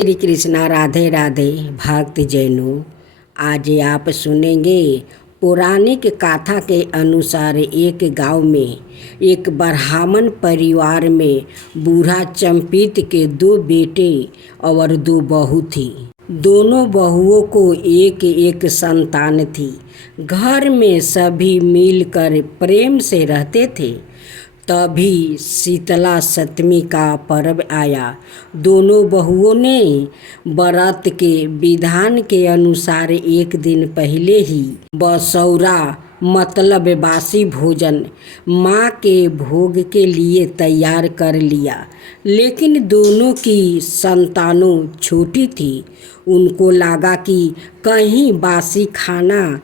श्री कृष्णा, राधे राधे भक्त जैनों। आज आप सुनेंगे पौराणिक कथा के अनुसार एक गांव में एक ब्राह्मण परिवार में बूढ़ा चंपित के 2 बेटे और 2 बहू थी। दोनों बहुओं को एक एक संतान थी। घर में सभी मिलकर प्रेम से रहते थे। तभी शीतला सप्तमी का पर्व आया। दोनों बहुओं ने व्रत के विधान के अनुसार एक दिन पहले ही बसौरा मतलब बासी भोजन माँ के भोग के लिए तैयार कर लिया। लेकिन दोनों की संतानों छोटी थी। उनको लगा कि कहीं बासी खाना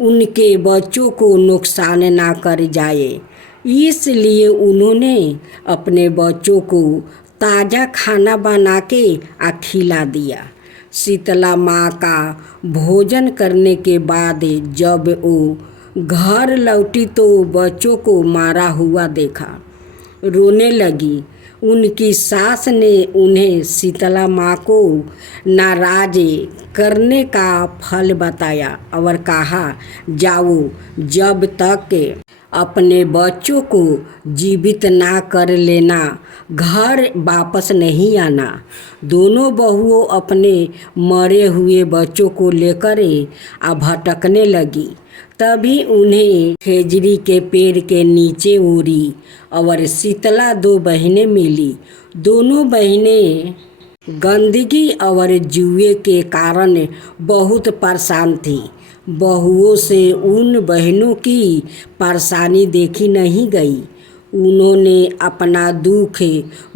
उनके बच्चों को नुकसान ना कर जाए, इसलिए उन्होंने अपने बच्चों को ताज़ा खाना बना के खिला दिया। शीतला माँ का भोजन करने के बाद जब वो घर लौटी तो बच्चों को मारा हुआ देखा। रोने लगी। उनकी सास ने उन्हें शीतला माँ को नाराज करने का फल बताया और कहा, जाओ, जब तक अपने बच्चों को जीवित ना कर लेना घर वापस नहीं आना। दोनों बहुओं अपने मरे हुए बच्चों को लेकर भटकने लगी। तभी उन्हें खेजड़ी के पेड़ के नीचे उड़ी और शीतला 2 बहनें मिली। दोनों बहनें गंदगी और जुए के कारण बहुत परेशान थी। बहुओं से उन बहनों की परेशानी देखी नहीं गई। उन्होंने अपना दुख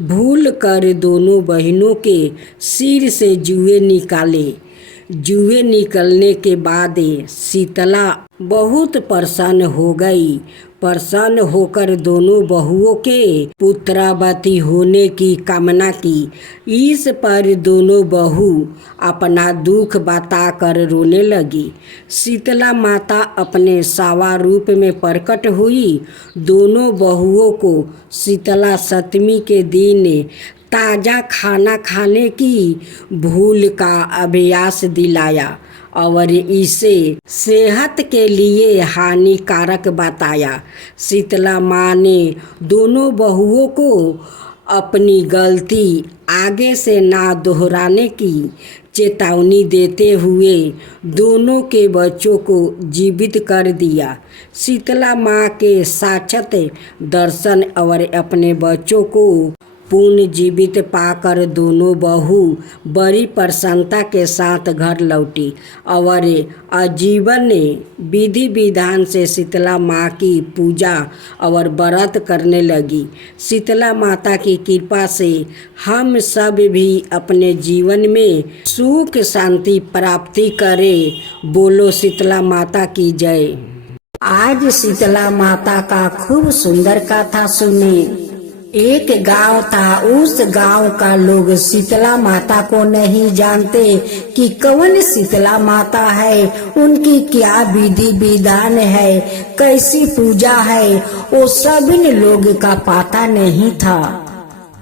भूल कर दोनों बहनों के सिर से जुए निकाले। जुए निकलने के बाद शीतला बहुत प्रसन्न हो गई। प्रसन्न होकर दोनों बहुओं के पुत्रावती होने की कामना की। इस पर दोनों बहू अपना दुख बताकर रोने लगी। शीतला माता अपने सावा रूप में प्रकट हुई। दोनों बहुओं को शीतला सप्तमी के दिन ताज़ा खाना खाने की भूल का अभ्यास दिलाया और इसे सेहत के लिए हानिकारक बताया। शीतला माँ ने दोनों बहुओं को अपनी गलती आगे से ना दोहराने की चेतावनी देते हुए दोनों के बच्चों को जीवित कर दिया। शीतला माँ के साक्षात दर्शन और अपने बच्चों को पुनः जीवित पाकर दोनों बहू बड़ी प्रसन्नता के साथ घर लौटी और आजीवन विधि विधान से शीतला माँ की पूजा और व्रत करने लगी। शीतला माता की कृपा से हम सब भी अपने जीवन में सुख शांति प्राप्ति करें। बोलो शीतला माता की जय। आज शीतला माता का खूब सुंदर कथा सुने। एक गांव था। उस गांव का लोग शीतला माता को नहीं जानते कि कौन शीतला माता है, उनकी क्या विधि विधान है, कैसी पूजा है, वो सभी लोग का पता नहीं था।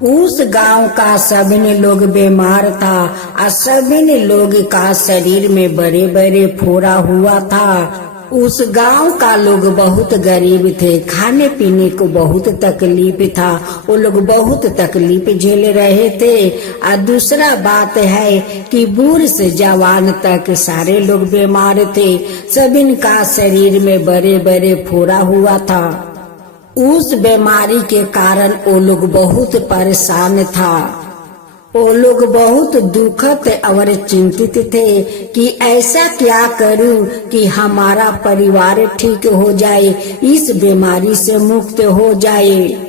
उस गांव का सभी लोग बीमार था और सभी लोग का शरीर में बड़े बड़े फोड़ा हुआ था। उस गांव का लोग बहुत गरीब थे। खाने पीने को बहुत तकलीफ था। वो लोग बहुत तकलीफ झेल रहे थे। और दूसरा बात है कि बूढ़ से जवान तक सारे लोग बीमार थे। सभी का शरीर में बड़े बड़े फोड़ा हुआ था। उस बीमारी के कारण वो लोग बहुत परेशान था। वो लोग बहुत दुखद और चिंतित थे कि ऐसा क्या करूं कि हमारा परिवार ठीक हो जाए, इस बीमारी से मुक्त हो जाए।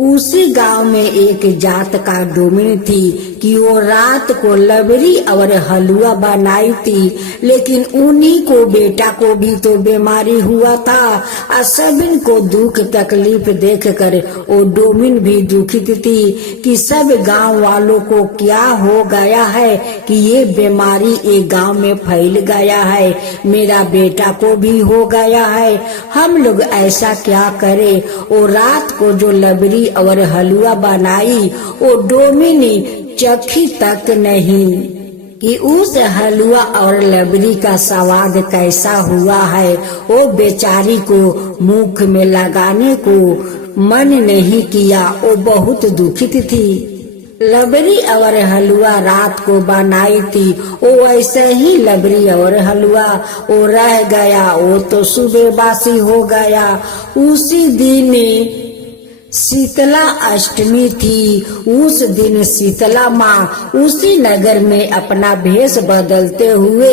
उसी गांव में एक जात का डोमिन थी कि वो रात को लबरी और हलवा बनाई थी। लेकिन उन्हीं को बेटा को भी तो बीमारी हुआ था और सभी को दुख तकलीफ देखकर वो डोमिन भी दुखित थी कि सब गांव वालों को क्या हो गया है कि ये बीमारी एक गांव में फैल गया है, मेरा बेटा को भी हो गया है, हम लोग ऐसा क्या करें। वो रात को जो लबरी और हलवा बनाई वो डोमिनी चखी तक नहीं कि उस हलवा और लबरी का स्वाद कैसा हुआ है। वो बेचारी को मुख में लगाने को मन नहीं किया, वो बहुत दुखित थी। लबरी और हलवा रात को बनाई थी, वो ऐसे ही लबरी और हलवा वो रह गया, वो तो सुबह बासी हो गया। उसी दिन शीतला अष्टमी थी। उस दिन शीतला माँ उसी नगर में अपना भेष बदलते हुए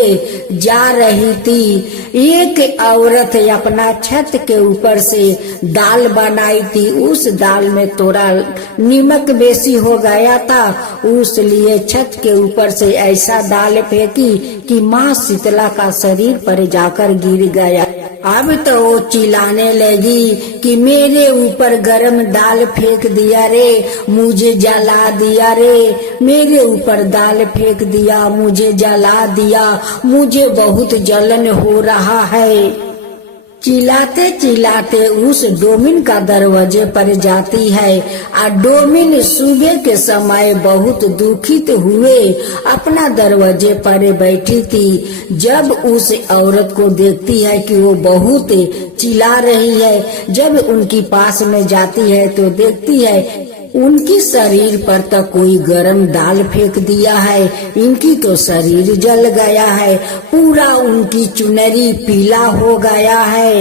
जा रही थी। एक औरत अपना छत के ऊपर से दाल बनाई थी। उस दाल में थोड़ा नमक बेसी हो गया था, उसलिए छत के ऊपर से ऐसा दाल फेंकी कि माँ शीतला का शरीर पर जाकर गिर गया। अब तो वो चिल्लाने लगी कि मेरे ऊपर गरम दाल फेंक दिया रे, मुझे जला दिया रे, मेरे ऊपर दाल फेंक दिया, मुझे जला दिया, मुझे बहुत जलन हो रहा है। चिल्लाते चिल्लाते उस डोमिन का दरवाजे पर जाती है और डोमिन सुबह के समय बहुत दुखित हुए अपना दरवाजे पर बैठी थी। जब उस औरत को देखती है कि वो बहुत चिल्ला रही है, जब उनकी पास में जाती है तो देखती है उनकी शरीर पर तो कोई गरम दाल फेंक दिया है, इनकी तो शरीर जल गया है, पूरा उनकी चुनरी पीला हो गया है।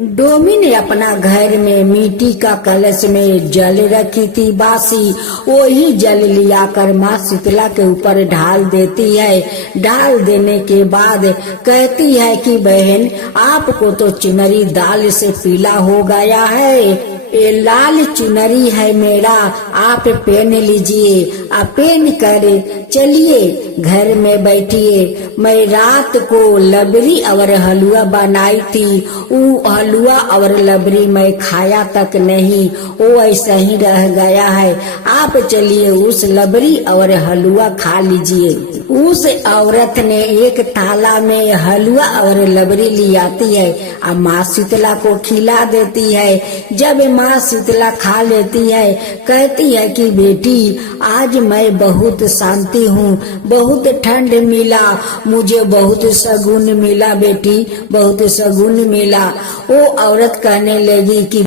डोमिन अपना घर में मिट्टी का कलश में जल रखी थी बासी, वही जल लिया कर माँ शीतला के ऊपर ढाल देती है। ढाल देने के बाद कहती है कि बहन, आपको तो चुनरी दाल से पीला हो गया है, ये लाल चुनरी है मेरा, आप पहन लीजिए। आप पहन कर चलिए घर में बैठिए। मैं रात को लबरी और हलवा बनाई थी, वो हलवा और लबरी मैं खाया तक नहीं, वो ऐसा ही रह गया है। आप चलिए उस लबरी और हलवा खा लीजिए। उस औरत ने एक थाला में हलवा और लबरी ले आती है और माँ शीतला को खिला देती है। जब माँ शीतला खा लेती है, कहती है कि बेटी, आज मैं बहुत शांति हूँ, बहुत ठंड मिला, मुझे बहुत शगुन मिला बेटी, बहुत शगुन मिला। वो औरत कहने लगी कि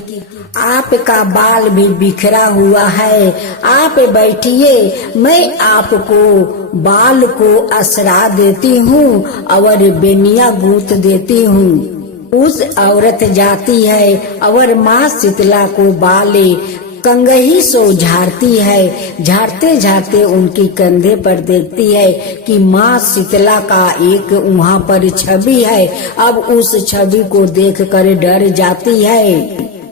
आपका बाल भी बिखरा हुआ है, आप बैठिए, मैं आपको बाल को असरा देती हूँ और बेनिया गूंथ देती हूँ। उस औरत जाती है और माँ शीतला को बाले कंगही सो झाड़ती है। झाड़ते झाड़ते उनकी कंधे पर देखती है कि माँ शीतला का एक वहाँ पर छवि है। अब उस छवि को देखकर डर जाती है।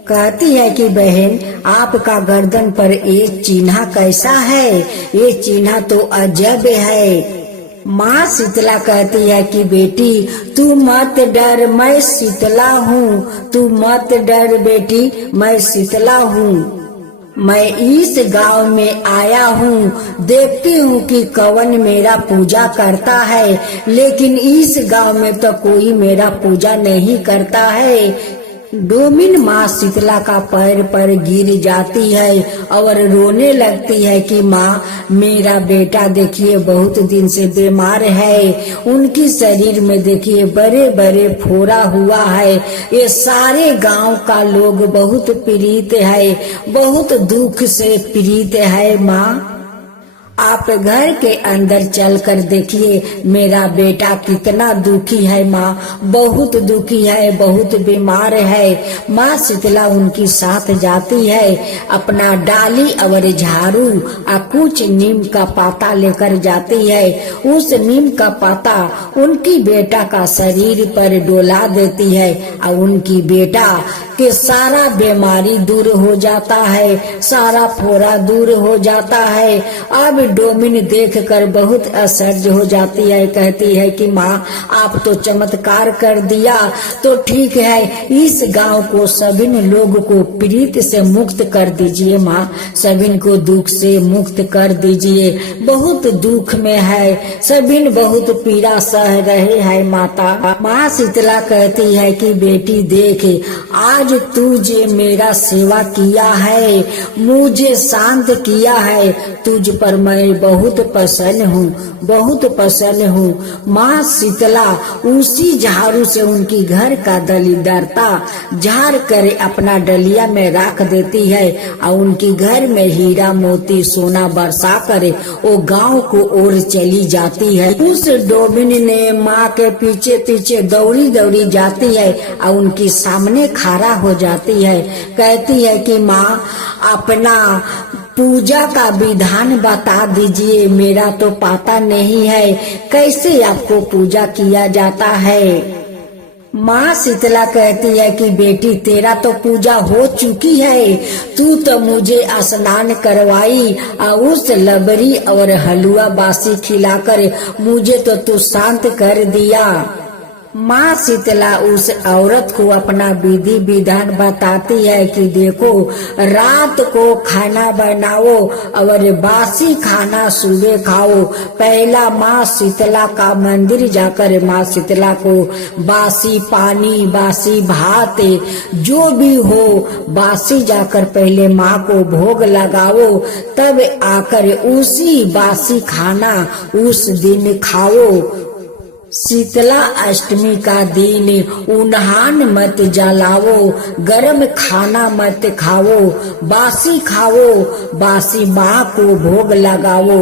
कहती है कि बहन, आपका गर्दन पर एक चिन्ह कैसा है, ये चिन्ह तो अजब है। माँ शीतला कहती है कि बेटी, तू मत डर, मैं शीतला हूँ, तू मत डर बेटी, मैं शीतला हूँ। मैं इस गांव में आया हूँ, देखती हूँ कि कौन मेरा पूजा करता है, लेकिन इस गांव में तो कोई मेरा पूजा नहीं करता है। डोमिन माँ शीतला का पैर पर गिर जाती है और रोने लगती है कि माँ, मेरा बेटा देखिए बहुत दिन से बीमार है, उनकी शरीर में देखिए बड़े बड़े फोड़ा हुआ है, ये सारे गांव का लोग बहुत पीड़ित है, बहुत दुख से पीड़ित है। माँ, आप घर के अंदर चलकर देखिए मेरा बेटा कितना दुखी है। माँ, बहुत दुखी है, बहुत बीमार है। माँ शीतला उनकी साथ जाती है, अपना डाली और झाड़ू और कुछ नीम का पाता लेकर जाती है। उस नीम का पाता उनकी बेटा का शरीर पर डोला देती है और उनकी बेटा के सारा बीमारी दूर हो जाता है, सारा फोड़ा दूर हो जाता है। अब डोमिन देखकर बहुत आश्चर्य हो जाती है, कहती है कि माँ, आप तो चमत्कार कर दिया, तो ठीक है, इस गांव को सभी लोग को पीड़ित से मुक्त कर दीजिए। माँ, सभी को दुख से मुक्त कर दीजिए, बहुत दुख में है, सभी बहुत पीड़ा सह रहे हैं। माता माँ शीतला कहती है कि बेटी देख, आज तुझे मेरा सेवा किया है, मुझे शांत किया है, तुझ पर मैं मैं बहुत प्रसन्न हूँ, बहुत प्रसन्न हूँ। माँ शीतला उसी झाड़ू से उनकी घर का दलिदरता झाड़ कर अपना डलिया में रख देती है और उनकी घर में हीरा मोती सोना बरसा कर वो गांव को ओर चली जाती है। उस डोबिन ने माँ के पीछे पीछे दौड़ी दौड़ी जाती है और उनकी सामने खड़ा हो जाती है। कहती है कि माँ, अपना पूजा का विधान बता दीजिए, मेरा तो पता नहीं है कैसे आपको पूजा किया जाता है। माँ शीतला कहती है कि बेटी, तेरा तो पूजा हो चुकी है, तू तो मुझे स्नान करवाई और उस लबरी और हलवा बासी खिलाकर मुझे तो तू शांत कर दिया। माँ शीतला उस औरत को अपना विधि विधान बताती है कि देखो, रात को खाना बनाओ और बासी खाना सुबह खाओ। पहला माँ शीतला का मंदिर जाकर माँ शीतला को बासी पानी, बासी भात जो भी हो बासी जाकर पहले माँ को भोग लगाओ, तब आकर उसी बासी खाना उस दिन खाओ। शीतला अष्टमी का दिन उन्हान मत जलाओ, गरम खाना मत खाओ, बासी खाओ, बासी माँ को भोग लगाओ।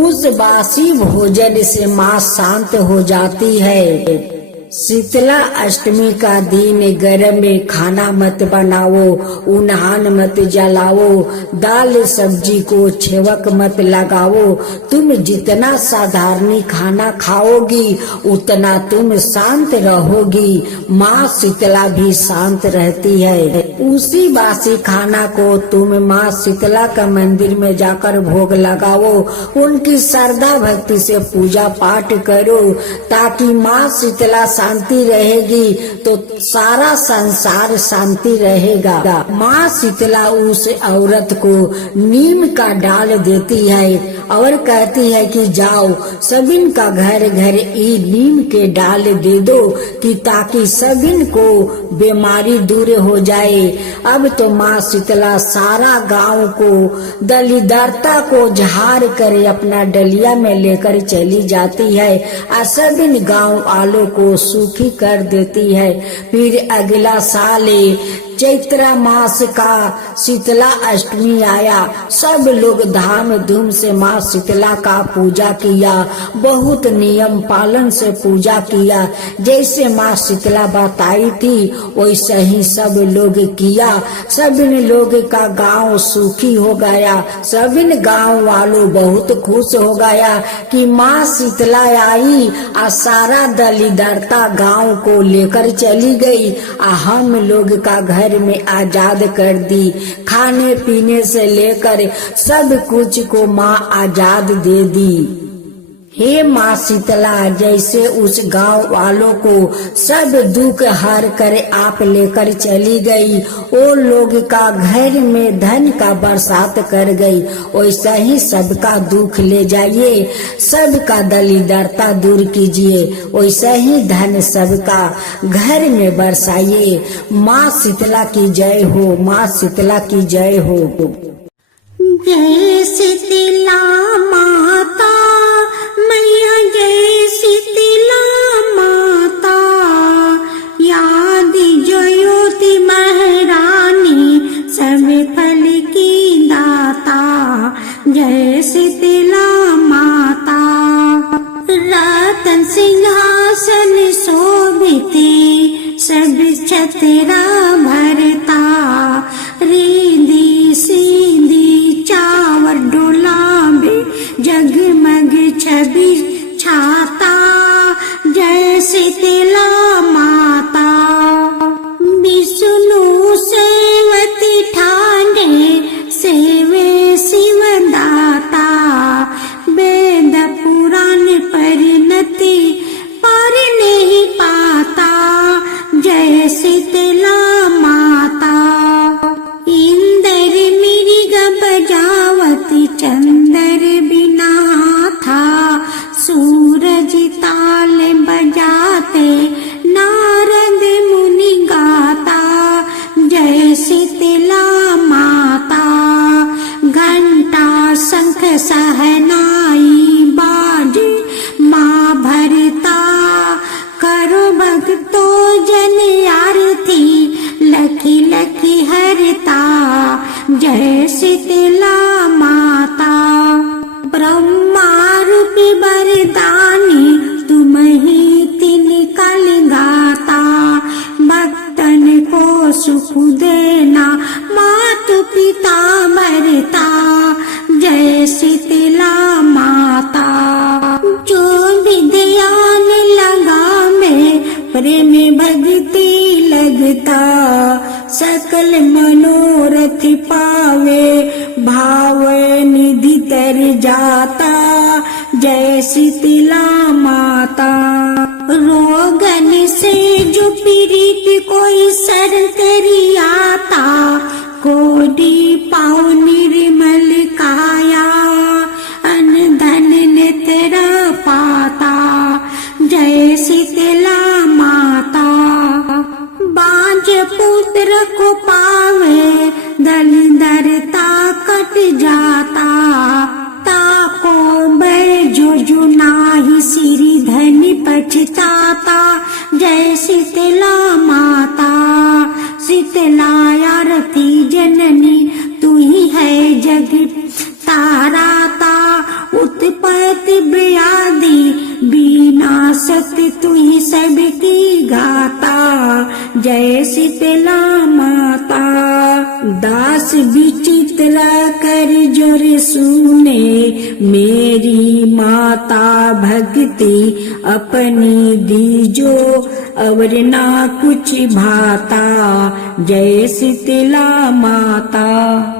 उस बासी भोजन से माँ शांत हो जाती है। शीतला अष्टमी का दिन गरम में खाना मत बनाओ, उन्हान मत जलाओ, दाल सब्जी को छेवक मत लगाओ। तुम जितना साधारण खाना खाओगी उतना तुम शांत रहोगी। माँ शीतला भी शांत रहती है। उसी बासी खाना को तुम माँ शीतला का मंदिर में जाकर भोग लगाओ, उनकी श्रद्धा भक्ति से पूजा पाठ करो, ताकि माँ शीतला शांति रहेगी तो सारा संसार शांति रहेगा। माँ शीतला उस औरत को नीम का डाल देती है और कहती है कि जाओ, सबिन का घर घर ये नीम के डाल दे दो कि ताकि सबिन को बीमारी दूर हो जाए। अब तो माँ शीतला सारा गांव को दलिदरता को झाड़ कर अपना डलिया में लेकर चली जाती है और सबिन गांव वालों को सुखी कर देती है। फिर अगला साल चैत्र मास का शीतला अष्टमी आया। सब लोग धाम धूम से माँ शीतला का पूजा किया, बहुत नियम पालन से पूजा किया। जैसे माँ शीतला बताई थी वैसे ही सब लोग किया। सभी लोग का गांव सुखी हो गया। सभी गांव वालों बहुत खुश हो गया कि माँ शीतला आई और सारा दलिदरता गांव को लेकर चली गई और हम लोग का घर में आजाद कर दी। खाने पीने से लेकर सब कुछ को माँ आजाद दे दी। हे माँ शीतला, जैसे उस गांव वालों को सब दुख हर कर आप लेकर चली गई, वो लोग का घर में धन का बरसात कर गई, वैसा ही सबका दुख ले जाइए, सबका दलिदरता दूर कीजिए, वैसा ही धन सबका घर में बरसाइए। माँ शीतला की जय हो, माँ शीतला की जय हो। जय शीतला माता मैया, जय शीतला माता, याद ज्योति महारानी सब फल की दाता। जय शीतला माता, रतन सिंहासन शोभिते सब छतरा भरता, रिद्धि सिद्धि चावर डोलावे जगमग छवि छाता। जय शीतला माता, विष्णु सेवती ठाणे सेवे शिव दाता, वेद पुराण परिणति पर नहीं पाता। जय शीतला जय शीतला माता। ब्रह्मा रूपी वरदानी तुम ही तीन कल गाता, भक्तन को सुख देना मातु पिता मरता, जय शीतला माता। जो विद्यान लगा में प्रेम भक्ति लगता, सकल मनोरथ पावे भाव निधि तर जाता, जय शीतला माता। रोगन से जो पीड़ित कोई सर तेरी आता, कोडी पाँव निर्मल काया, अन धन ने तेरा पाता, जय शीतला माता। बांझ पुत्र को पावे दलिंदरता कट जाता, ताको जो नाही सिरि धन पछताता, जय शीतला माता। शीतला आरती जननी तू ही है जग ताराता, उत्पत्ति व्याधि विनाशत तू ही सबकी गाता, जय शीतला माता। दास विचित्र कर जोर सुने, मेरी माता भक्ति अपनी दीजो, और ना कुछ भाता, जय शीतला माता।